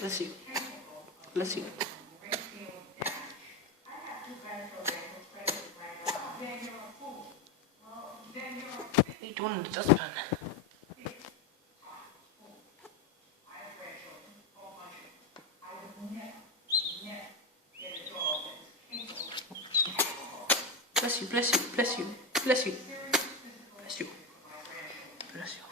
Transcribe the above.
Bless you. Bless you. What are you doing in the dustpan? Bless you, bless you, bless you, bless you, bless you, bless you.